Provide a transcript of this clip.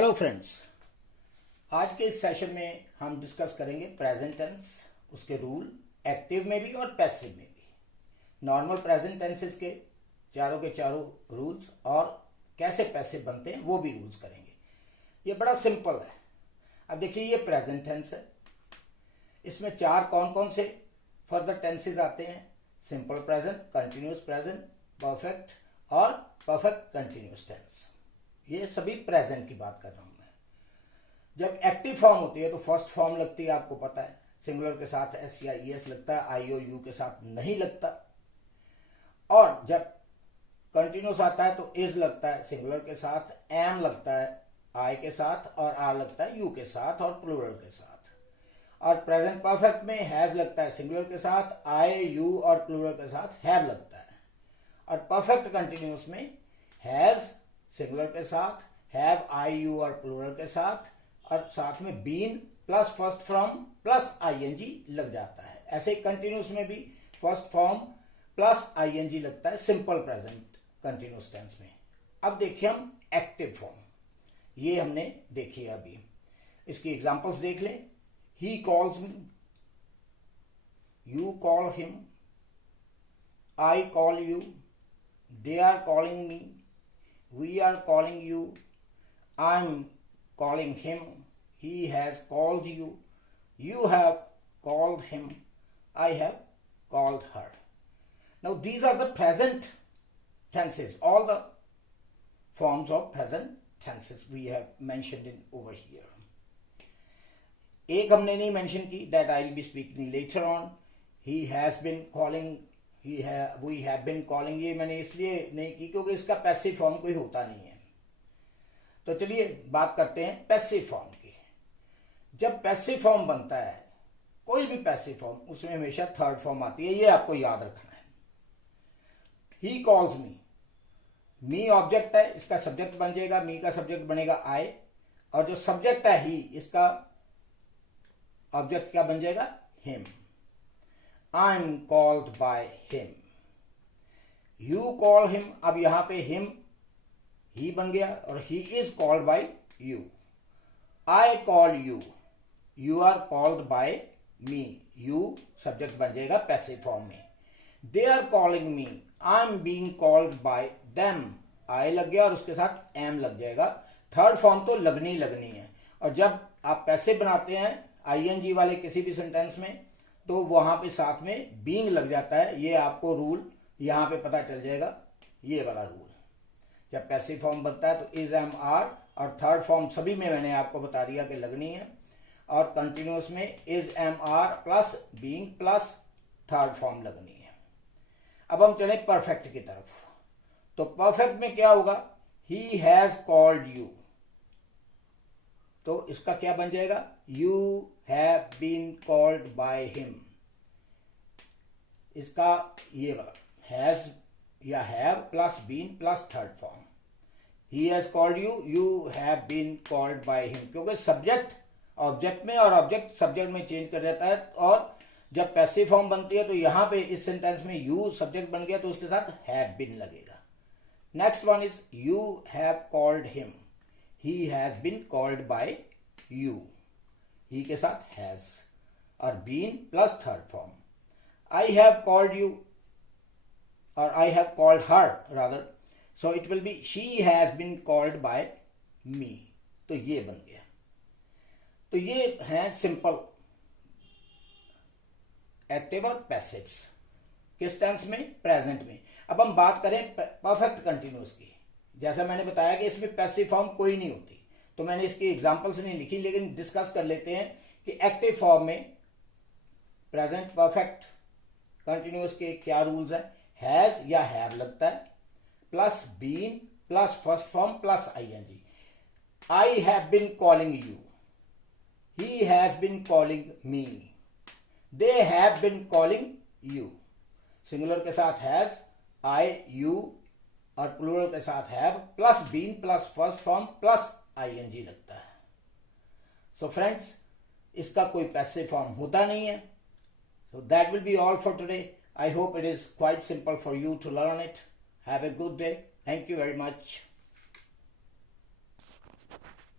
Hello friends, आज के इस सेशन में हम डिस्कस करेंगे प्रेजेंट टेंस, उसके रूल एक्टिव में भी और पैसिव में भी। नॉर्मल प्रेजेंट टेंसेस के चारों रूल्स और कैसे पैसिव बनते हैं वो भी रूल्स करेंगे। ये बड़ा सिंपल है। अब देखिए, ये प्रेजेंट टेंस है। इसमें चार कौन कौन से फर्दर टेंसेस आते हैं? Simple present, continuous present, perfect और परफेक्ट कंटिन्यूस टेंस। ये सभी प्रेजेंट की बात कर रहा हूं मैं। जब एक्टिव फॉर्म होती है तो फर्स्ट फॉर्म लगती है, आपको पता है। सिंगुलर के साथ एस या ईएस लगता है, आई और यू के साथ नहीं लगता। और जब कंटिन्यूस आता है तो इज लगता है, सिंगुलर के साथ एम लगता है आई के साथ, और आर लगता है यू के साथ और प्लूरल के साथ। और प्रेजेंट परफेक्ट में हैज लगता है सिंगुलर के साथ, आई यू और प्लूरल के साथ हैव लगता है। और परफेक्ट कंटिन्यूस में हैज सिंगुलर के साथ, हैव आई यू और प्लूरल के साथ, और साथ में been plus first form plus ING लग जाता है। ऐसे ही कंटिन्यूस में भी फर्स्ट फॉर्म प्लस आईएनजी लगता है सिंपल प्रेजेंट कंटिन्यूस टेंस में। अब देखिए हम एक्टिव फॉर्म, ये हमने देखी है अभी। इसकी एग्जांपल्स देख लें। He calls me, you call him, I call you, they are calling me, we are calling you, I'm calling him, he has called you, you have called him, I have called her. Now these are the present tenses, all the forms of present tenses we have mentioned in over here. एक हमने नहीं mention की, that I will be speaking later on. He has been calling, we have been calling, ये मैंने इसलिए नहीं की क्योंकि इसका पैसिव फॉर्म कोई होता नहीं है। तो चलिए बात करते हैं पैसिव फॉर्म की। जब पैसिव फॉर्म बनता है, कोई भी पैसिव फॉर्म, उसमें हमेशा थर्ड फॉर्म आती है, ये आपको याद रखना है। ही कॉल्स मी ऑब्जेक्ट है, इसका सब्जेक्ट बन जाएगा, मी का सब्जेक्ट बनेगा आई, और जो सब्जेक्ट है ही, इसका ऑब्जेक्ट क्या बन जाएगा? Him. I'm called by him. You call him, अब यहां पे him ही बन गया, और he is called by you. I call you, you are called by me. You subject बन जाएगा पैसिव फॉर्म में। They are calling me, I'm being called by them. I लग गया और उसके साथ am लग जाएगा। थर्ड फॉर्म तो लगनी है। और जब आप पैसिव बनाते हैं आईएनजी वाले किसी भी सेंटेंस में, तो वहां पे साथ में बीइंग लग जाता है। ये आपको रूल यहां पे पता चल जाएगा, ये वाला रूल। जब पैसिव फॉर्म बनता है तो इज एम आर, और थर्ड फॉर्म सभी में मैंने आपको बता दिया कि लगनी है। और कंटिन्यूस में is am are plus being plus third form लगनी है। अब हम चले परफेक्ट की तरफ। तो परफेक्ट में क्या होगा? ही हैज कॉल्ड यू, तो इसका क्या बन जाएगा? You have been called by him. इसका ये हैज या have plus been plus third form. He has called you, you have been called by him, क्योंकि सब्जेक्ट ऑब्जेक्ट में और ऑब्जेक्ट सब्जेक्ट में चेंज कर जाता है। और जब पैसिव फॉर्म बनती है तो यहां पे इस सेंटेंस में यू सब्जेक्ट बन गया, तो उसके साथ हैव बीन लगेगा। Next one is you have called him, he has been called by you, he के साथ हैज, और been plus third form. I have called you, और I have called her rather, so it will be she has been called by me. तो ये बन गया। तो ये है सिंपल एक्टिव और पैसिव्स। किस टेंस में? प्रेजेंट में। अब हम बात करें परफेक्ट कंटिन्यूस की। जैसा मैंने बताया कि इसमें पैसिव फॉर्म कोई नहीं होती, तो मैंने इसकी एग्जांपल्स नहीं लिखी, लेकिन डिस्कस कर लेते हैं कि एक्टिव फॉर्म में प्रेजेंट परफेक्ट कंटिन्यूस के क्या रूल्स हैं। हैज या हैव लगता है, plus been plus first form plus ING. I have been calling you, he has been calling me, they have been calling you. Singular के साथ has, I you, और plural के साथ have, plus been plus first form plus ING लगता है। So friends, इसका कोई passive form होता नहीं है। So that will be all for today. I hope it is quite simple for you to learn it. Have a good day. Thank you very much.